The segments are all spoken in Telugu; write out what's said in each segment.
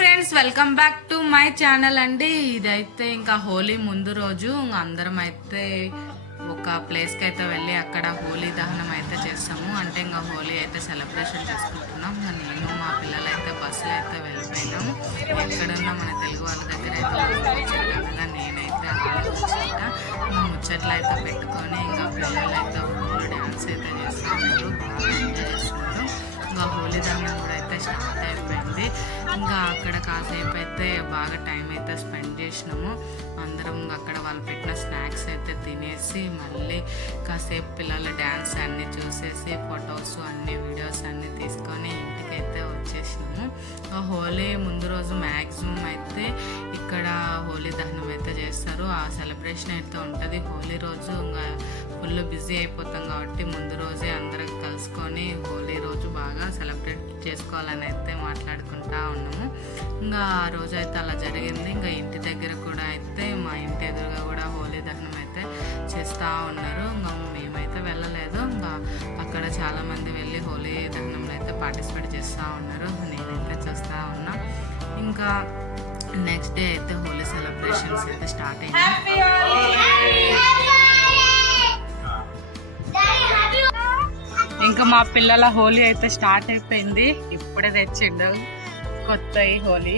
Friends welcome back to my channel అండి. ఇదైతే ఇంకా హోలీ ముందు రోజు. ఇంకా అందరం అయితే ఒక ప్లేస్కి అయితే వెళ్ళి అక్కడ హోలీ దహనం అయితే చేస్తాము. అంటే ఇంకా హోలీ అయితే సెలబ్రేషన్ చేసుకుంటున్నాం. నేను మా పిల్లలు అయితే బస్సులో అయితే వెళ్ళిపోయినాం. ఎక్కడున్నా మన తెలుగు వాళ్ళ దగ్గర అయితే నేనైతే అలాగే ముచ్చట్లు అయితే పెట్టుకొని ఇంకా పిల్లలు అయితే డ్యాన్స్ అయితే చేస్తాము ఇంకా అక్కడ కాసేపు అయితే బాగా టైం అయితే స్పెండ్ చేసినాము. అందరం అక్కడ వాళ్ళు పెట్టిన స్నాక్స్ అయితే తినేసి మళ్ళీ కాసేపు పిల్లల డ్యాన్స్ అన్నీ చూసేసి ఫొటోస్ అన్ని వీడియోస్ అన్నీ తీసుకొని ఇంటికైతే వచ్చేసినాము. ఆ హోలీ ముందు రోజు మ్యాక్సిమం అయితే ఇక్కడ హోలీ దహనం అయితే చేస్తారు. ఆ సెలబ్రేషన్ అయితే ఉంటుంది. హోలీ రోజు ఇంకా ఫుల్ బిజీ అయిపోతాం కాబట్టి ముందు రోజే అందరం కలుసుకొని హోలీ రోజు బాగా సెలబ్రేట్ చేసుకోవాలని అయితే మాట్లాడుకుంటా ఉన్నాము. ఇంకా ఆ రోజు అయితే అలా జరిగింది. ఇంకా ఇంటి దగ్గర కూడా అయితే మా ఇంటి ఎదురుగా కూడా హోలీ దహనం అయితే చేస్తూ ఉన్నారు. ఇంకా మేమైతే వెళ్ళలేదు. ఇంకా అక్కడ చాలామంది వెళ్ళి హోలీ దహనంలో అయితే పార్టిసిపేట్ చేస్తూ ఉన్నారు. నేనైతే చూస్తూ ఉన్నా. ఇంకా నెక్స్ట్ డే అయితే హోలీ సెలబ్రేషన్స్ అయితే స్టార్ట్ అయ్యాయి ఇంకా మా పిల్లల హోలీ అయితే స్టార్ట్ అయిపోయింది. ఇప్పుడే తెచ్చిండు కొత్త ఈ హోలీ.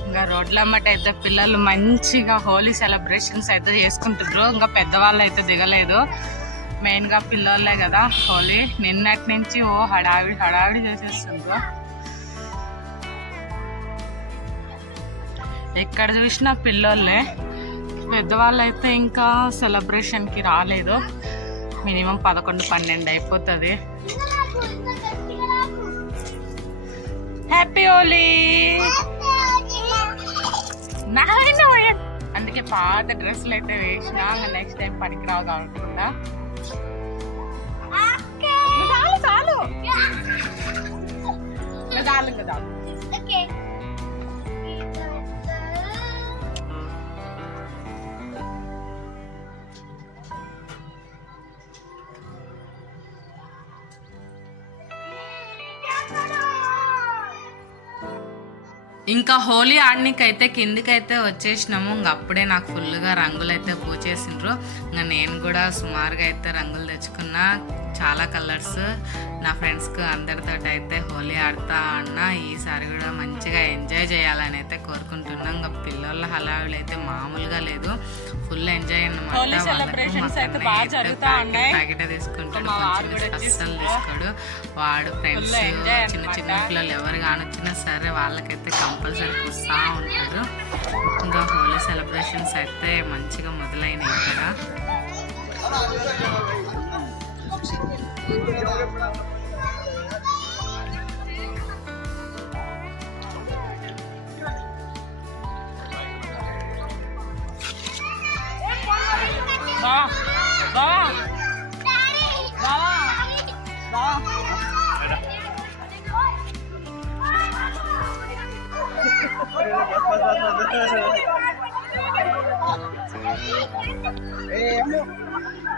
ఇంకా రోడ్లమ్మట అయితే పిల్లలు మంచిగా హోలీ సెలబ్రేషన్స్ అయితే చేసుకుంటున్నారు. ఇంకా పెద్దవాళ్ళు అయితే దిగలేదు. మెయిన్గా పిల్లలే కదా హోలీ. నిన్నటి నుంచి ఓ హడావిడి హడావిడి చేసేస్తుండ్రు. ఎక్కడ చూసినా పిల్లోళ్ళే. పెద్దవాళ్ళు అయితే ఇంకా సెలబ్రేషన్కి రాలేదు. మినిమం పదకొండు పన్నెండు అయిపోతుంది హ్యాపీ హోలీ నాయన అందుకే పాత డ్రెస్సులు అయితే వేసిన నెక్స్ట్ టైం పనికిరావు కాకుండా చాలు చాలు ఇంకా చాలు ఇంకా ఇంకా హోలీ ఆడనీకైతే కిందికైతే వచ్చేసినాము. ఇంక అప్పుడే నాకు ఫుల్గా రంగులు అయితే పూచేసిండ్రు. ఇంకా నేను కూడా సుమారుగా అయితే రంగులు తెచ్చుకున్నా. చాలా కలర్స్. నా ఫ్రెండ్స్కి అందరితో అయితే హోలీ ఆడుతా అన్నా. ఈసారి కూడా మంచిగా ఎంజాయ్ చేయాలని అయితే కోరుకుంటున్నాం. ఇంకా పిల్లల హలావిలు అయితే మామూలుగా లేదు. Full enjoy. ప్యాకెట్ తీసుకుంటాడు. అస్సలు తీసుకోడు వాడు ఫ్రెండ్స్ చిన్న చిన్న. పిల్లలు ఎవరు కానొచ్చినా సరే వాళ్ళకైతే కంపల్సరీ వస్తూ ఉంటారు ఇంకా హోలీ సెలబ్రేషన్స్ అయితే మంచిగా మొదలైనాయి ఇక్కడ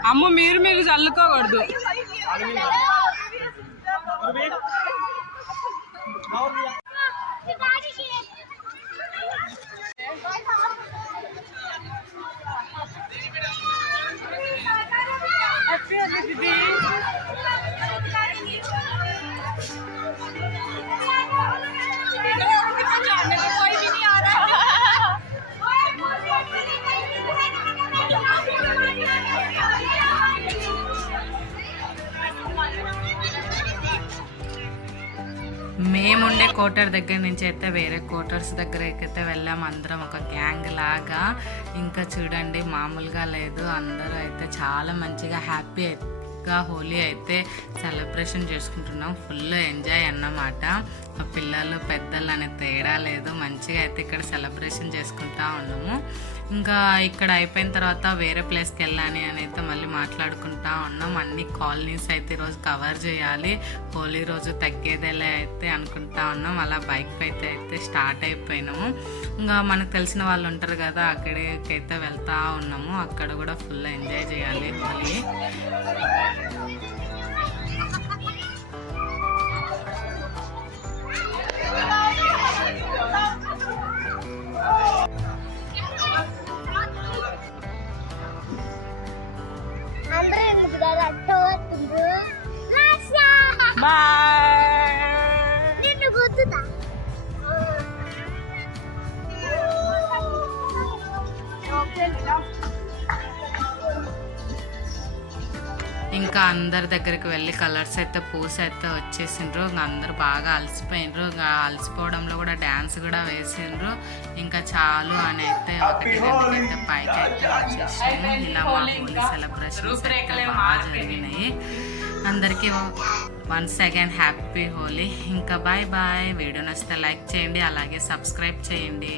అమ్మ మీరు మీరు చల్లుకోకూడదు. మేముండే కోటర్ దగ్గర నుంచి అయితే వేరే కోటర్స్ దగ్గరకైతే వెళ్ళాము అందరం ఒక గ్యాంగ్ లాగా. ఇంకా చూడండి మామూలుగా లేదు. అందరూ అయితే చాలా మంచిగా హ్యాపీ గా హోలీ అయితే సెలబ్రేషన్ చేసుకుంటున్నాం. ఫుల్ ఎంజాయ్ అన్నమాట. పిల్లలు పెద్దలు అనే తేడా లేదు. మంచిగా అయితే ఇక్కడ సెలబ్రేషన్ చేసుకుంటా ఉన్నాము. ఇంకా ఇక్కడ అయిపోయిన తర్వాత వేరే ప్లేస్కి వెళ్ళాలి అని అయితే మళ్ళీ మాట్లాడుకుంటా ఉన్నాం. అన్ని కాలనీస్ అయితే ఈరోజు కవర్ చేయాలి. హోలీ రోజు తగ్గేదేలా అయితే అనుకుంటా ఉన్నాం. అలా బైక్ అయితే అయితే స్టార్ట్ అయిపోయినాము. ఇంకా మనకు తెలిసిన వాళ్ళు ఉంటారు కదా అక్కడికైతే వెళ్తా ఉన్నాము. అక్కడ కూడా ఫుల్ ఎంజాయ్ చేయాలి హోలీ. ఇంకా అందరి దగ్గరికి వెళ్ళి కలర్స్ అయితే పూసి అయితే వచ్చేసిండ్రు. ఇంకా అందరు బాగా అలసిపోయినరు ఇంకా అలసిపోవడంలో కూడా డ్యాన్స్ కూడా వేసిండ్రు. ఇంకా చాలు అని అయితే ఒకటి అయితే పైకి అయితే వచ్చేసి ఇలా మా బాగా జరిగినాయి. అందరికీ వన్స్ అగైన్ హ్యాపీ హోలీ ఇంకా బాయ్ బాయ్ వీడియో నచ్చితే లైక్ చేయండి అలాగే సబ్స్క్రైబ్ చేయండి.